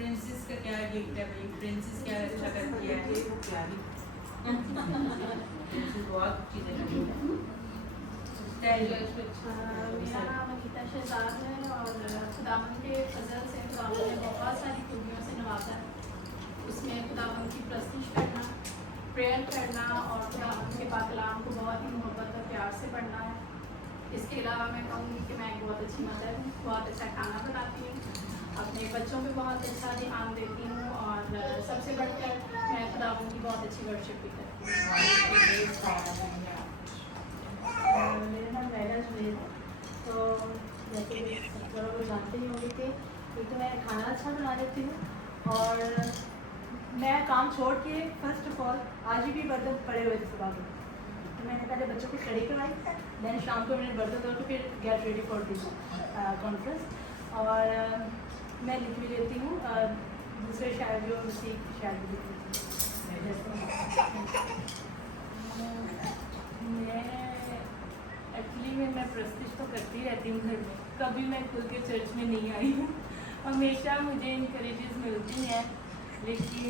Princess का क्या gift है भाई? प्रिंसेस क्या अच्छा करती है? प्रिंसेस बहुत चीज़ें करती है। मेरा नाम अनीता शहजाद है और खुदावन के फजल से खुदावन ने बहुत सारी खूबियों से नवाजा है। उसमें खुदावन की प्रस्तुति करना, प्रेयर करना और खुदावन के पाक कलाम को बहुत ही मोहब्बत और प्यार से पढ़ना है। इसके अलावा मैं कहूँगी कि मैं एक बहुत अच्छी मदर हूँ, बहुत अच्छा खाना बनाती हूँ, अपने बच्चों पे बहुत अच्छा ध्यान देती हूँ और सबसे बढ़कर मैं खुदावन की बहुत अच्छी वर्शिप भी करती हूँ। मेरा नाम लैला जुबैर है। तो जैसे सब लोग जानते ही होंगे कि एक तो मैं खाना अच्छा बना लेती हूँ और मैं काम छोड़ के फर्स्ट ऑफ ऑल आज भी बर्तन पड़े हुए थे सुबह के, तो मैंने पहले बच्चों को खड़ी कराई, देन शाम को मैंने बर्तन धो के फिर get ready for this conference. और मैं लिख भी लेती हूँ, दूसरे शायर जो सीख शायर भी लिख लेती हूँ। मैं एक्चुअली मैं प्रस्तुति तो करती रहती हूँ घर में, कभी मैं खुल के चर्च में नहीं आई हूँ। हमेशा मुझे इनकरेजेस मिलती हैं, लेकिन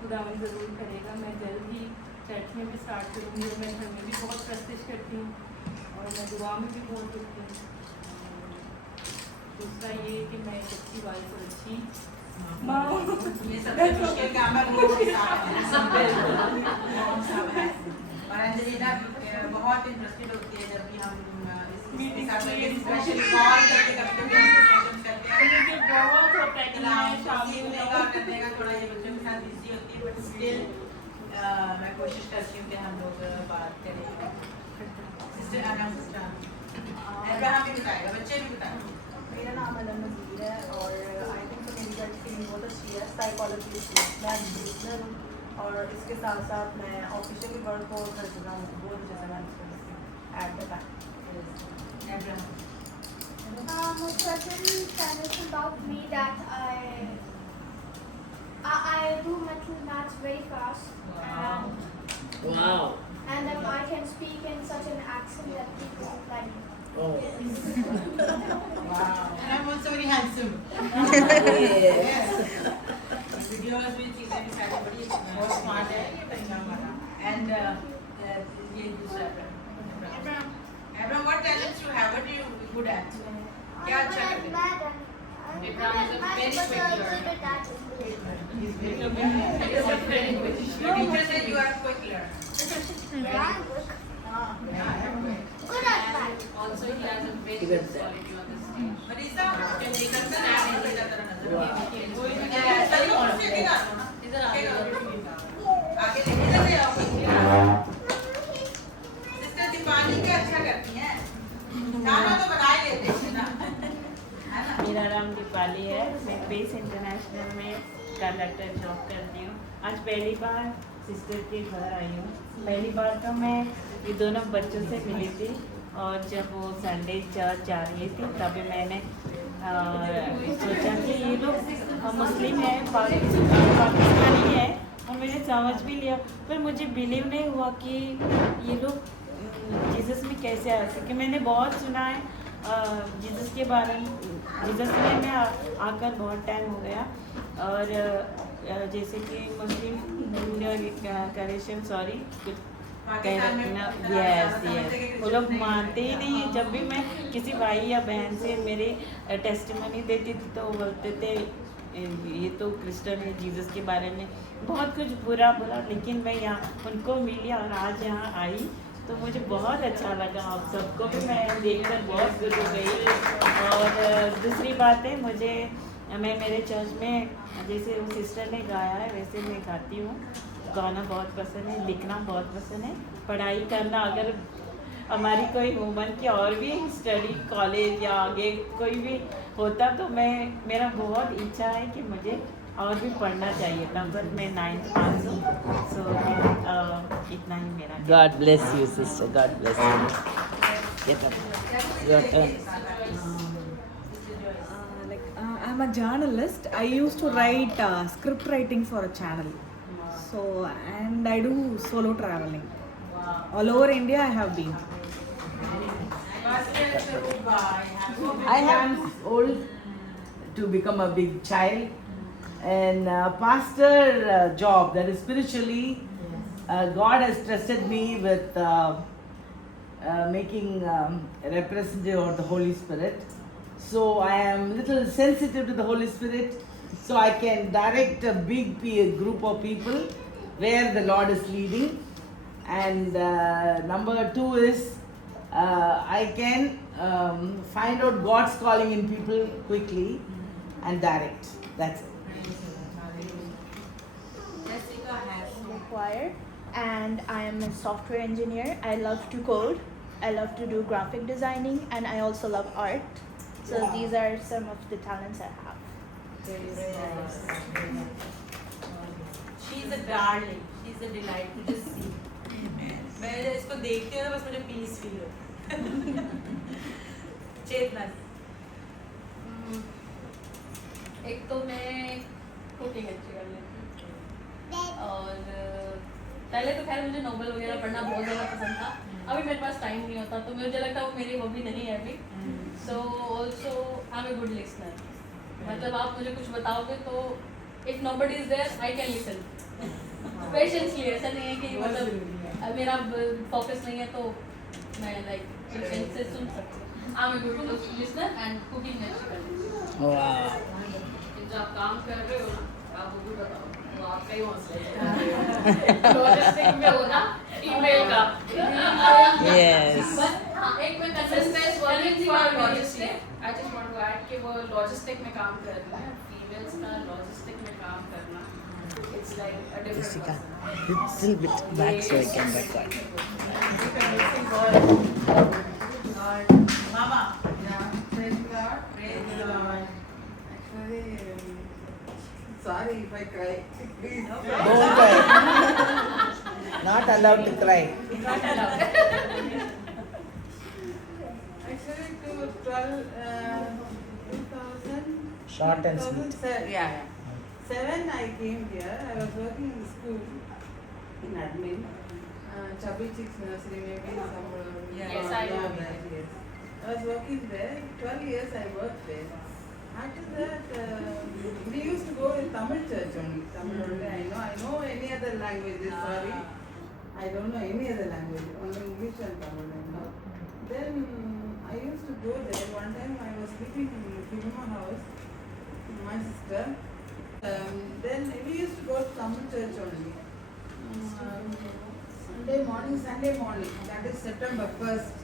खुदावन ज़रूर करेगा। मैं जल्द ही चर्च में भी स्टार्ट करूँगी और मैं घर में भी बहुत प्रस्तुति करती हूँ और मैं दुआ में भी बहुत करती हूँ। दूसरा ये कि मैं एक अच्छी वाइफ और अच्छी माँ हूँ। ये सबसे मुश्किल काम है, वो सब है। और अंजलिना बहुत इंटरेस्टेड होती है जब भी हम इसके साथ स्पेशल कॉल करके कभी कभी हम सेशंस करते हैं। मुझे बहुत होता है कि मैं शामिल सीखने का और करने का थोड़ा ये बच्चों के साथ बिजी होती है, बट स्टिल मैं कोशिश करती हूँ कि हम लोग बात करें। सिस्टर अना सिस्टर एब्राहम भी बताएगा, बच्चे भी बताएंगे। मेरा नाम अलम नज़ीर है और आई थिंक तो मेरी जर्नी फील्ड बहुत अच्छी है, साइकोलॉजी मैं बिजनेस हूँ और इसके साथ साथ मैं ऑफिशियल वर्क को कर चुका हूँ, बहुत अच्छे से मैनेज कर सकती हूँ at the back. A certain challenge about me that I do mental maths very fast. Wow. And I can speak in such an accent that people like. Oh. Wow. And I'm also very handsome. Yes. Videos में चीज़ें भी सारी बड़ी बहुत smart है ये बच्चा हमारा। And ये दूसरा Abraham, what talents you have? What are you good at? क्या अच्छा करते हैं? Abraham is a very quick Your teacher said you are a quick learner. learner. Good at math. Also, he has a very Good good quality on the stage. But is that ये करता है नहीं करता तरह नजर Wow. सही और से क्या इधर आगे आगे लेके आओ सिस्टर दीपाली क्या अच्छा करती हैं खाना तो बना ही लेते हैं ना है ना मेरा नाम दीपाली है, मैं पेस इंटरनेशनल में कंडक्टर जॉब करती हूँ। आज पहली बार सिस्टर के घर आई हूँ। पहली बार तो मैं ये दोनों बच्चों से मिली थी और जब वो संडे चर्च जा रही थी तभी मैंने सोचा कि ये लोग मुस्लिम है, पाकिस्तानी है और मैंने समझ भी लिया, पर मुझे बिलीव नहीं हुआ कि ये लोग जीसस में कैसे आ सके। मैंने बहुत सुना है जीसस के बारे में, जीसस में मैं आकर बहुत टाइम हो गया और जैसे कि मुस्लिम करेक्शन सॉरी यस वो लोग मानते ही नहीं। जब भी मैं किसी भाई या बहन से मेरी टेस्टिमनी देती थी तो वो बोलते थे ये तो क्रिश्चियन है, जीसस के बारे में बहुत कुछ बुरा बुरा, लेकिन मैं यहाँ उनको मिली और आज यहाँ आई तो मुझे बहुत अच्छा लगा। आप सबको भी मैं देखकर बहुत गुड हो गई। और दूसरी बात है, मैं मेरे चर्च में जैसे वो सिस्टर ने गाया है वैसे मैं गाती हूँ। गाना बहुत पसंद है, लिखना बहुत पसंद है, पढ़ाई करना। अगर हमारी कोई वुमन की और भी स्टडी कॉलेज या आगे कोई भी होता तो मेरा बहुत इच्छा है कि मुझे और भी पढ़ना चाहिए था, पर मैं 9th पास हूँ। सो इतना ही मेरा। God bless you, sister. God bless you. Get up. Your turn. I'm a journalist. I used to write script writing for a channel. So, and I do solo traveling. All over India I have been. I have old to become a big child. and pastor job, that is spiritually, God has trusted me with making a representative of the Holy Spirit. So I am little sensitive to the Holy Spirit, so I can direct a big group of people where the Lord is leading. And number 2 is I can find out God's calling in people quickly and direct. That's it. Jessica has Choir, and I am a software engineer. I love to code. I love to do graphic designing, and I also love art. So these are some of the talents I have. She's a darling. She's a delight to just see. मैं इसको देखती हूँ ना बस मुझे peace feel होता है। चेतना एक तो मैं कुकिंग अच्छी कर लेती हूँ और पहले तो खैर मुझे नोवेल वगैरह पढ़ना बहुत ज़्यादा पसंद था। अभी मेरे पास टाइम नहीं होता तो मुझे लगता है वो मेरी हॉबी नहीं है अभी। So also I am a good listener, मतलब आप मुझे कुछ बताओगे तो if nobody is there I can listen patiently. ऐसा नहीं है कि मतलब मेरा फोकस नहीं है तो मैं लाइक पेशेंस से सुन सकती हूँ। I am a good listener and cooking अच्छी कर लेती हूँ। जो आप काम कर रहे हो ना आप वो भी बताओ, वो आपका ही हौसला है। लॉजिस्टिक में हो ना ईमेल का। Yes. हाँ, एक मैं consistent working for logistic. I just want to add कि वो लॉजिस्टिक में काम कर रही है, फीमेल्स का लॉजिस्टिक में काम करना it's like a Jessica, different little bit back so I can record. Mama. Praise God. Praise the Lord. Actually, sorry if I cry. Please. Don't cry. Not allowed to cry. Actually, to 2000. Short and sweet. 2007, yeah. 7 I came here. I was working in the school in admin. Chubby Chicks Nursery, maybe somewhere. Yes, I know. Yes. I was working there. 12 years I worked there. After that, we used to go in Tamil church only. Tamil only. I know any other languages. Sorry, I don't know any other language. Only English and Tamil I know. Then I used to go there. One time I was sleeping in the Kiruma house with my sister. Then we used to go to Tamil church only. Sunday morning, that is September 1st.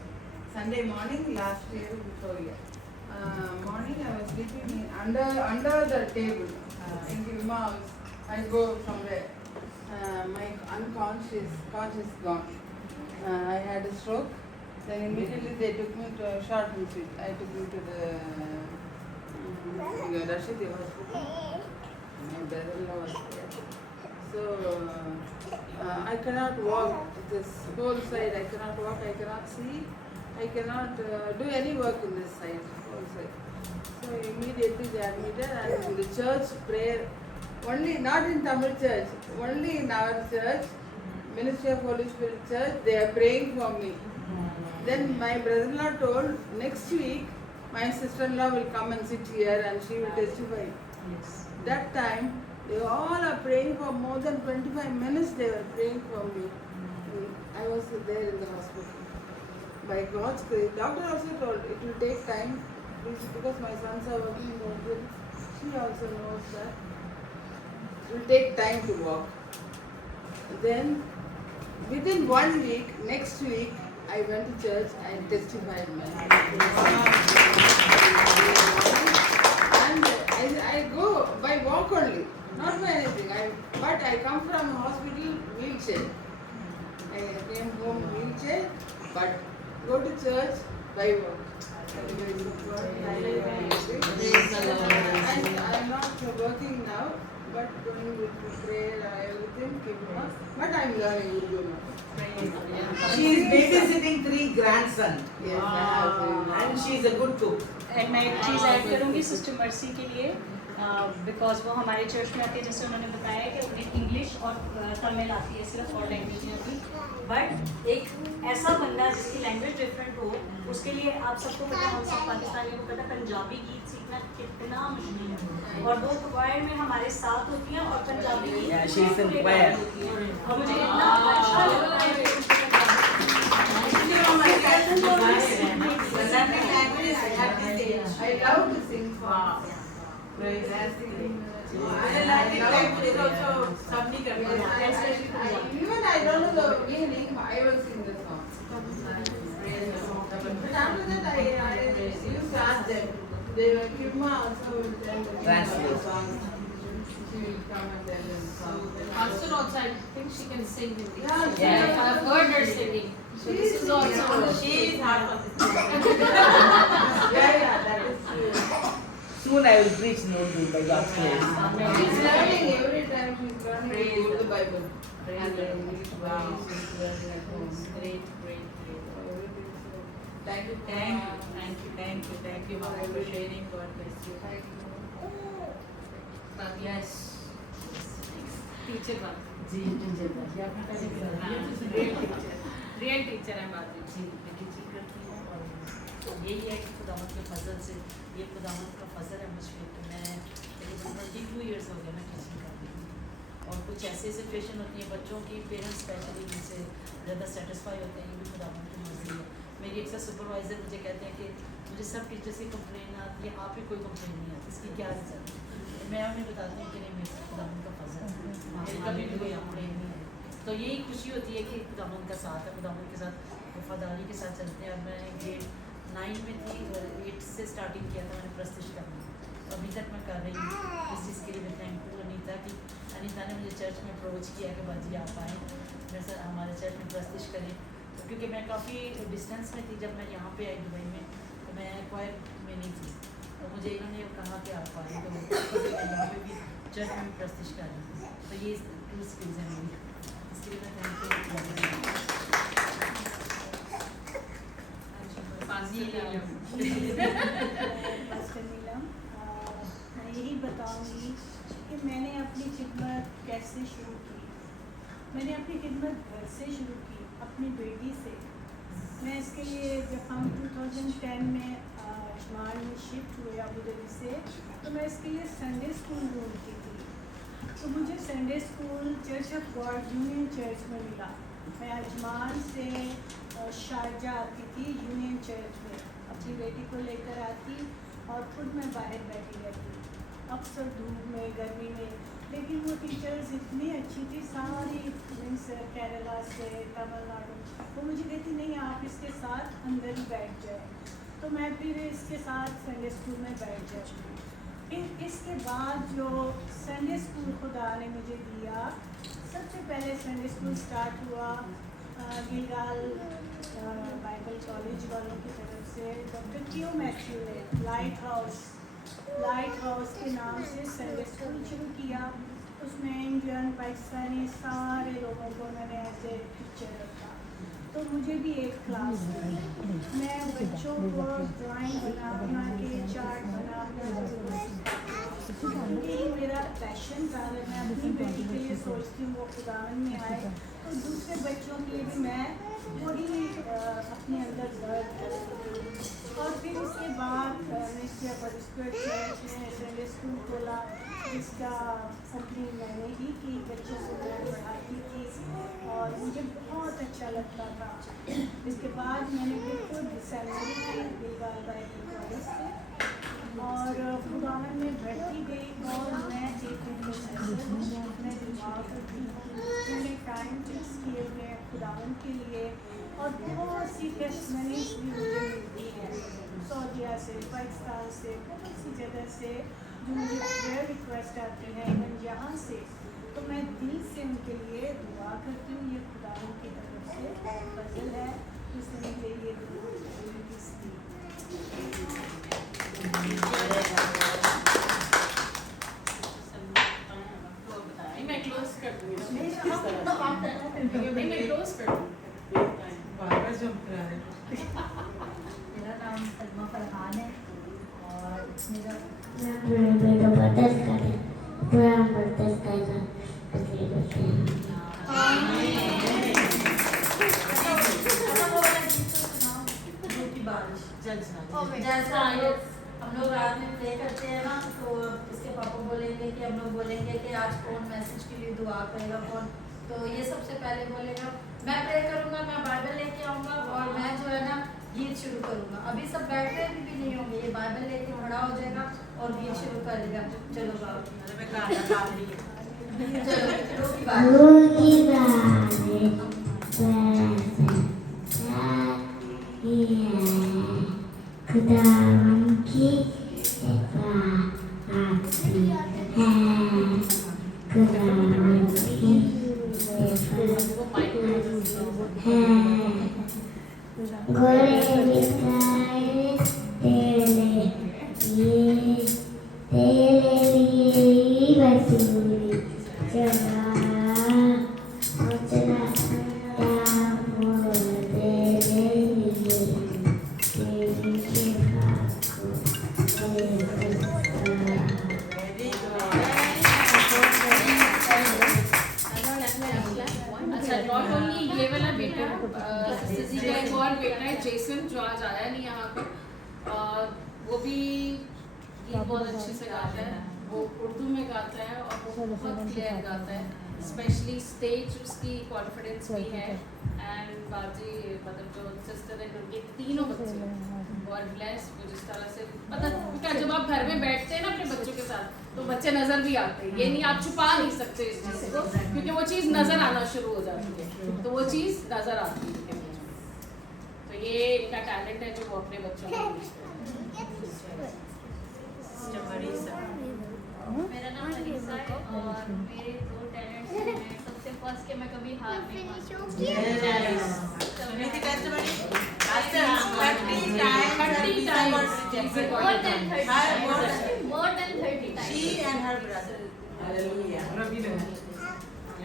Sunday morning, last year before year. Morning I was sleeping under the table in Kiruma house. I go somewhere. My conscious gone. I had a stroke. Then immediately they took me to a short and sweet. I took me to the Rashidi hospital. My brother-in-law was there. So I cannot walk this whole side. I cannot walk. I cannot see. I cannot do any work in this side, whole side. So immediately they admitted, and in the church prayer, only not in Tamil church, only in our church, Ministry of Holy Spirit church, they are praying for me. Then my brother-in-law told, next week my sister-in-law will come and sit here and she will testify. Yes. That time, they all are praying for more than 25 minutes. They were praying for me. I was there in the hospital. By God's grace, doctor also told it will take time because my sons are working in the hospital. She also knows that it will take time to walk. Then, within 1 week, next week, I went to church and testified my and I go by walk only, not by anything. But I come from hospital wheelchair. I came home wheelchair, but go to church by walk. And I am not working now, but going with prayer, everything, but I am learning Urdu now. She is babysitting 3 grandsons. Yes, I have. And she is a good cook. And मैं एक चीज़ add करूँगी sister mercy के लिए because वो हमारे church में आती है, जैसे उन्होंने बताया कि उन्हें इंग्लिश और तमिल आती है, सिर्फ और लैंग्वेज नहीं आती, बट एक ऐसा बंदा जिसकी लैंग्वेज डिफरेंट हो, उसके लिए आप सबको पता है, हम सब पाकिस्तानियों को पता है पंजाबी गीत सीखना कितना मुश्किल है। और वो क्वायर में हमारे साथ होती हैं और पंजाबी की Yeah, she's in choir. और मुझे इतना अच्छा लगता है कि I love to sing songs. Latin language also सबनी करते हैं. Even I don't know the meaning, I will sing the song. But after that, I used to ask them. They were Kirma also will tell them Translate. the songs. She will come and tell them songs. Constant also, I think she can sing Hindi. Yeah, Yeah, I've heard her singing. So this is also. She is hard on this. Yeah, that is true. Soon I will preach no good by God's grace. She's learning every time. She's learning to go to the Bible. And English wow. She's learning at home. Great, great, great. Thank you, Mama, for sharing. God bless you. Yes. Teacher बात. Real teacher है बात. यही है कि खुदावंद के फजल से ये खुदावंद का फजल है मुझ पर कि मैं तकरीबन 22 ईयर्स हो गया मैं टीचिंग करती हूँ और कुछ ऐसी सिचुएशन होती है बच्चों की पेरेंट्स स्पेशली जिनसे ज़्यादा सेटिस्फाई होते हैं ये भी खुदावंद की मर्जी है। मेरी एक सुपरवाइज़र मुझे कहते हैं कि मुझे सब टीचर्स की कंप्लेन आती है आप ही कोई कंप्लेन नहीं आती इसकी क्या रीज़न है। मैं उन्हें बताती हूँ कि नहीं मेरे खुदावंद का फजल है मेरे कभी भी कोई कंप्लेन नहीं है। तो यही खुशी होती है कि खुदावंद का साथ है खुदावंद के साथ वफादारी के साथ चलते हैं। और मैं ग्रेड 9 में थी 8 से स्टार्टिंग किया था मैंने प्रस्तिश करना तो अभी तक मैं कर रही हूँ इस चीज़ के लिए मैं थैंकफुल अनीता की। अनीता ने मुझे चर्च में अप्रोच किया कि बाजी आप आएँ मेरे साथ हमारे चर्च में प्रस्तिश करें तो क्योंकि मैं काफ़ी डिस्टेंस में थी जब मैं यहाँ पे आई दुबई में तो मैं क्वायर में नहीं थी तो मुझे इन्होंने कहा कि आप आएँ तो मैं यहाँ पे भी चर्च में भी प्रस्तिश कर रही हूँ तो ये 2 स्किल्स हैं मेरी इसके लिए मैं थैंकफुल। मैं यही बताऊंगी कि मैंने अपनी खिदमत कैसे शुरू की। मैंने अपनी खिदमत घर से शुरू की अपनी बेटी से। मैं इसके लिए जब हम 2010 में अजमान में शिफ्ट हुए अबू धाबी से तो मैं इसके लिए संडे स्कूल ढूंढती थी तो मुझे Sunday school church of God union church में मिला। मैं अजमान से शारजा आती थी यूनियन चर्च में अपनी बेटी को लेकर आती और खुद मैं बाहर बैठी रहती अक्सर धूप में गर्मी में लेकिन वो टीचर्स इतनी अच्छी थी सारी से केरला से तमिलनाडु वो मुझे कहती नहीं आप इसके साथ अंदर ही बैठ जाए तो मैं फिर इसके साथ संडे स्कूल में बैठ जाती। फिर इसके बाद जो संडे स्कूल खुदा ने मुझे दिया सबसे पहले संडे स्कूल स्टार्ट हुआ गिलगाल बाइबल कॉलेज वालों की तरफ से डॉक्टर क्यू मैथ्यू ने लाइट हाउस के नाम से संडे स्कूल शुरू किया। उसमें इंडियन पाकिस्तानी सारे लोगों को मैंने ऐसे टीचर रखा तो मुझे भी एक क्लास दी। मैं बच्चों को ड्राइंग बना के चार्ट बना क्योंकि मेरा पैशन था अगर मैं अपनी बेटी के लिए सोचती हूँ वो खुदावन में आए तो दूसरे बच्चों के लिए भी मैं वही अपने अंदर दर्द करती हूँ। और फिर उसके बाद मिस्टर परिस्पेट ने संडे स्कूल खोला जिसका ओपनिंग मैंने ही की बच्चों को मैं पढ़ाती थी और मुझे बहुत अच्छा लगता था। इसके बाद मैंने बिल्कुल सैलरी की गिलगाल बाइबल कॉलेज से और खुदावन में बढ़ती गई और मैं एक मैं दिमाग मैंने टाइम फिक्स किए हुए खुदावन के लिए और बहुत सी टेस्टमनीज भी मुझे मिलती हैं सऊदीया से पाकिस्तान से बहुत सी जगह से जो मुझे प्रेयर रिक्वेस्ट आती है इवन यहाँ से तो मैं दिल से उनके लिए दुआ करती हूँ। ये खुदावन की तरफ से फजल है जिसने मुझे ये रिलीज दी। मैं क्लोज कर दूँगी। मैं क्लोज कर दूँगी। मेरा नाम सलमा फरहान है और मेरा जैसा हम लोग रात में प्ले करते हैं ना तो इसके पापा होंगे कि हम लोग बोलेंगे कि आज कौन मैसेज के लिए दुआ करेगा, कौन, तो ये सबसे पहले बोलेगा मैं प्रे करूँगा, मैं बाइबल लेके आऊँगा और मैं जो है ना गीत शुरू करूँगा। अभी सब बैठे भी नहीं होंगे, ये बाइबल लेके खड़ा हो जाएगा और गीत शुरू कर देगा। चलो बाबा चलो रोकी बात खुदावन की आती है, खुदावन की गोरे दिखाए तेरे लिए वसूली चला चला तेरे लिए तेरी शिफा को अच्छा, नॉट ओनली ये वाला बेटा, सिसी का एक और बेटा है जेसन, जो आज आया नहीं यहाँ पर, वो भी गीत बहुत अच्छे से गाता है, वो उर्दू में गाता है और वो बहुत क्लियर गाता है, स्पेशली स्टेज उसकी कॉन्फिडेंस भी है। एंड बाजी मतलब जो सिस्टर है उनके तीनों बच्चे, गॉड ब्लेस, वो जिस तरह से मतलब क्या, जब आप घर में बैठते हैं ना अपने बच्चों के साथ तो बच्चे नजर भी आते हैं, ये नहीं आप छुपा नहीं सकते इस चीज़ को, क्योंकि वो चीज़ नजर आना शुरू हो जाती है, तो वो चीज़ नजर आती है। तो ये इनका टैलेंट है जो वो अपने बच्चों को यूज करते हैं। मेरा नाम अनीसा है और मेरे 2 टैलेंट्स हैं। सबसे फर्स्ट के मैं कभी हार नहीं मानती। More than 30 times. She and her brother. Hallelujah.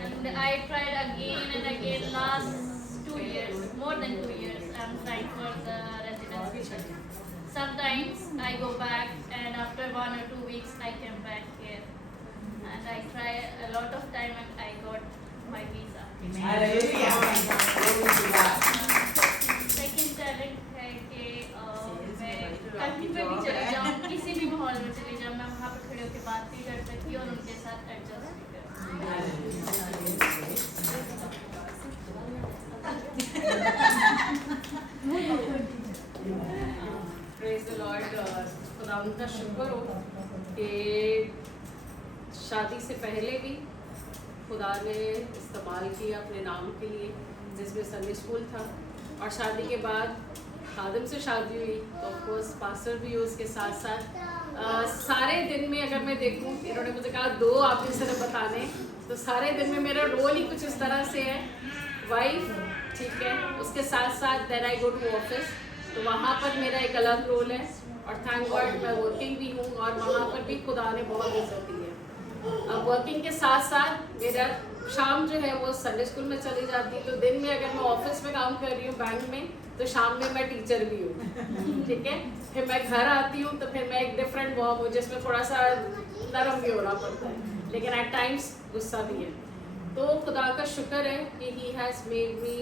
And I tried again and again last 2 years, more than 2 years. I'm trying for the residency. Sometimes I go back and after 1 or 2 weeks I come back here. And I try a lot of time and I got my visa. Second talent है कि मैं कहीं पे भी चली जाऊँ, किसी भी माहौल में चली जाऊँ, मैं वहाँ पर खड़े होकर बात भी कर सकती हूँ और उनके साथ एडजस्ट भी कर प्रेज द लॉर्ड। खुदा उनका शुक्र हो कि शादी से पहले भी खुदा ने इस्तेमाल किया अपने नाम के लिए, जिसमें संडे स्कूल था, और शादी के बाद खादिम से शादी हुई तो ऑफकोर्स पास्टर भी हो उसके साथ साथ। सारे दिन में अगर मैं देखूं, इन्होंने मुझे कहा 2 आप जिस तरह बताने, तो सारे दिन में मेरा रोल ही कुछ इस तरह से है, वाइफ, ठीक है, उसके साथ साथ then I go to office, तो वहाँ पर मेरा एक अलग रोल है, और थैंक गॉड मैं वर्किंग भी हूँ और वहाँ पर भी खुदा ने बहुत इज्जत दी है। अब वर्किंग के साथ साथ मेरा शाम जो है वो संडे स्कूल में चली जाती है, तो दिन में अगर मैं ऑफिस में काम कर रही हूँ बैंक में, तो शाम में मैं टीचर भी हूँ, ठीक है। फिर मैं घर आती हूँ तो फिर मैं एक डिफरेंट मॉम हूँ, जिसमें थोड़ा सा नरम भी होना पड़ता है, लेकिन एट टाइम्स गुस्सा भी है। तो खुदा का शुक्र है कि he has made me,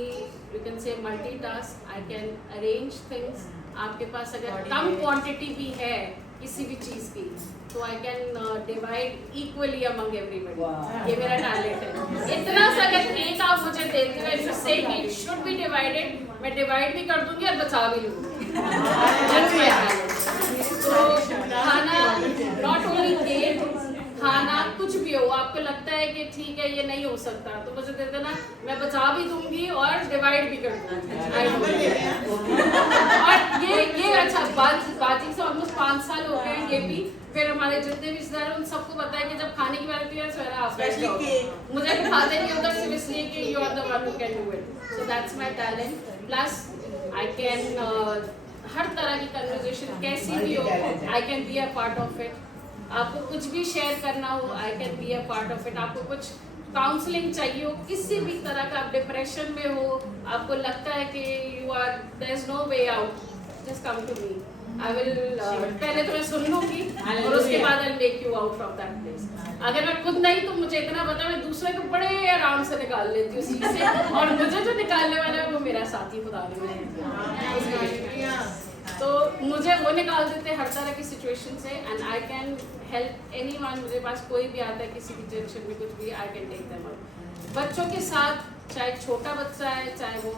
you can say multitask, I can arrange things. आपके पास अगर कम क्वांटिटी भी है किसी भी चीज़ की, तो I can divide equally among everybody. ये मेरा टैलेंट है। इतना सा अगर केक आप मुझे देते हो, इफ यू से इट शुड बी डिवाइडेड, मैं डिवाइड भी कर दूंगी और बचा भी लूँगी। तो खाना, नॉट ओनली केक, खाना कुछ भी हो, आपको लगता है कि ठीक है ये नहीं हो सकता, तो मुझे दे देना, मैं बचा भी दूंगी और डिवाइड भी कर दूंगी। और ये अच्छा बाजी से ऑलमोस्ट 5 साल हो गए ये भी। फिर हमारे जितने भी रिश्तेदार हैं उन सबको पता है कि जब खाने की बात होती है सवेरा आप बैठ जाओ, मुझे खाते नहीं होता सिर्फ इसलिए कि you are the one who can do it. So that's my talent. Plus I can हर तरह की कन्वर्सेशन कैसी भी हो, I can be a part of it. आपको कुछ भी शेयर करना हो, I can be a part of it. आपको कुछ काउंसलिंग चाहिए हो, किसी भी तरह का, आप डिप्रेशन में हो, आपको लगता है कि you are there is no way out, just come to me, I will पहले तो मैं सुन लूंगी और उसके बाद I make you out from that place. अगर मैं खुद नहीं तो मुझे इतना पता, मैं दूसरे को बड़े आराम से निकाल लेती हूँ उसी से, और मुझे जो निकालने वाला है वो मेरा साथी खुदा ने। तो मुझे वो निकाल देते हैं हर तरह की सिचुएशन से and I can help anyone. मेरे पास कोई भी आता है किसी भी टेंशन में कुछ भी, I can take them out. बच्चों के साथ चाहे छोटा बच्चा है, चाहे वो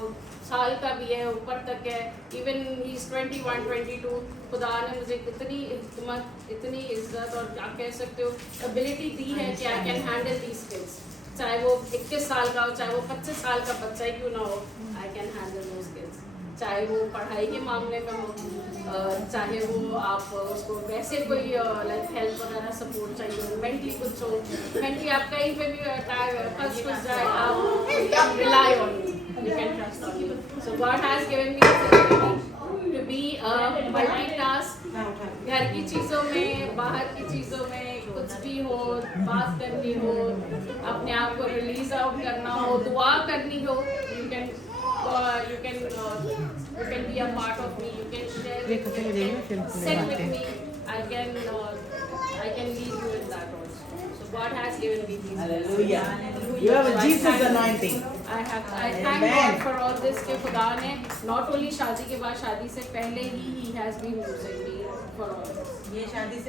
साल का भी है, ऊपर तक है, इवन ही इज 21, 22, खुदा ने मुझे इतनी हिम्मत, इतनी इज्जत और क्या कह सकते हो एबिलिटी दी है कि I can handle the skills. चाहे वो 21 साल का हो, चाहे वो 25 साल का बच्चा ही क्यों ना हो, आई कैन हैंडल दो स्किल्स। चाहे वो पढ़ाई के मामले में हो, चाहे वो आप उसको वैसे कोई लाइक हेल्प वगैरह सपोर्ट चाहिए हो, मेंटली कुछ हो, मेंटली आप कहीं पे भी फंस जाए, आप rely on me, you can trust on me. So God has given me to be multitask. घर की चीज़ों में, बाहर की चीज़ों में कुछ भी हो, बात करनी हो, अपने आप को रिलीज आउट करना हो, दुआ करनी हो, you can be a part of me, you can share with me, you can sit with me, I can lead you in that also. So God has given me these. Hallelujah. You have a Jesus anointing. I thank God for all this कि खुदा ने not only शादी के बाद, शादी से पहले ही He has been using me for all this. ये शादी से